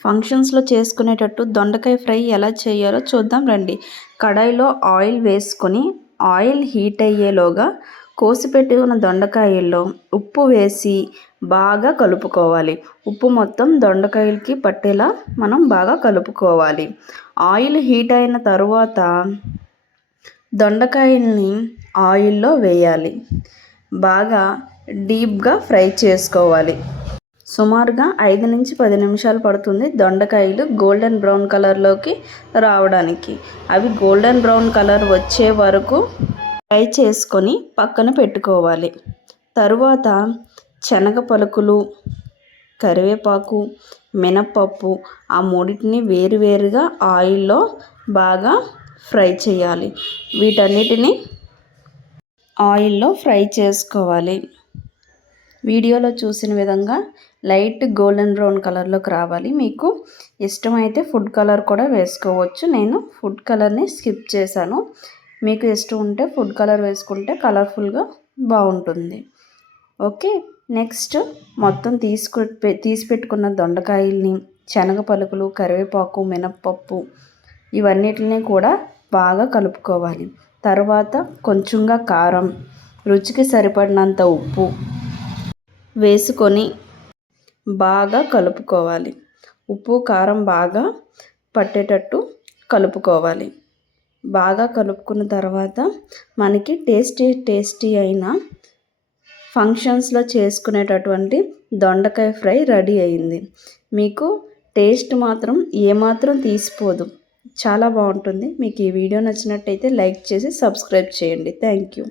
ఫంక్షన్స్లో చేసుకునేటట్టు దొండకాయ ఫ్రై ఎలా చేయాలో చూద్దాం రండి. కడాయిలో ఆయిల్ వేసుకొని ఆయిల్ హీట్ అయ్యేలోగా కోసి పెట్టుకున్న దొండకాయల్లో ఉప్పు వేసి బాగా కలుపుకోవాలి. ఉప్పు మొత్తం దొండకాయలకి పట్టేలా మనం బాగా కలుపుకోవాలి. ఆయిల్ హీట్ అయిన తరువాత దొండకాయల్ని ఆయిల్లో వేయాలి. బాగా డీప్గా ఫ్రై చేసుకోవాలి. సుమారుగా 5 నుంచి 10 నిమిషాలు పడుతుంది దొండకాయలు గోల్డెన్ బ్రౌన్ కలర్లోకి రావడానికి. అవి గోల్డెన్ బ్రౌన్ కలర్ వచ్చే వరకు ఫ్రై చేసుకొని పక్కన పెట్టుకోవాలి. తరువాత శనగ పలుకులు, కరివేపాకు, మినప్పప్పు ఆ మూడింటిని వేరువేరుగా ఆయిల్లో బాగా ఫ్రై చేయాలి. వీటన్నిటిని ఆయిల్లో ఫ్రై చేసుకోవాలి. వీడియోలో చూసిన విధంగా లైట్ గోల్డెన్ బ్రౌన్ కలర్లోకి రావాలి. మీకు ఇష్టమైతే ఫుడ్ కలర్ కూడా వేసుకోవచ్చు. నేను ఫుడ్ కలర్ని స్కిప్ చేశాను. మీకు ఇష్టం ఉంటే ఫుడ్ కలర్ వేసుకుంటే కలర్ఫుల్గా బాగుంటుంది. ఓకే, నెక్స్ట్ మొత్తం తీసి పెట్టుకున్న దొండకాయల్ని, శనగ పలుకులు, కరివేపాకు, మినప్పప్పు ఇవన్నిటిని కూడా బాగా కలుపుకోవాలి. తర్వాత కొంచెంగా కారం, రుచికి సరిపడినంత ఉప్పు వేసుకొని బాగా కలుపుకోవాలి. ఉప్పు కారం బాగా పట్టేటట్టు కలుపుకోవాలి. బాగా కలుపుకున్న తర్వాత మనకి టేస్టీ అయిన ఫంక్షన్స్లో చేసుకునేటటువంటి దొండకాయ ఫ్రై రెడీ అయింది. మీకు టేస్ట్ మాత్రం ఏమాత్రం తీసిపోదు, చాలా బాగుంటుంది. మీకు ఈ వీడియో నచ్చినట్టయితే లైక్ చేసి సబ్స్క్రైబ్ చేయండి. Thank you.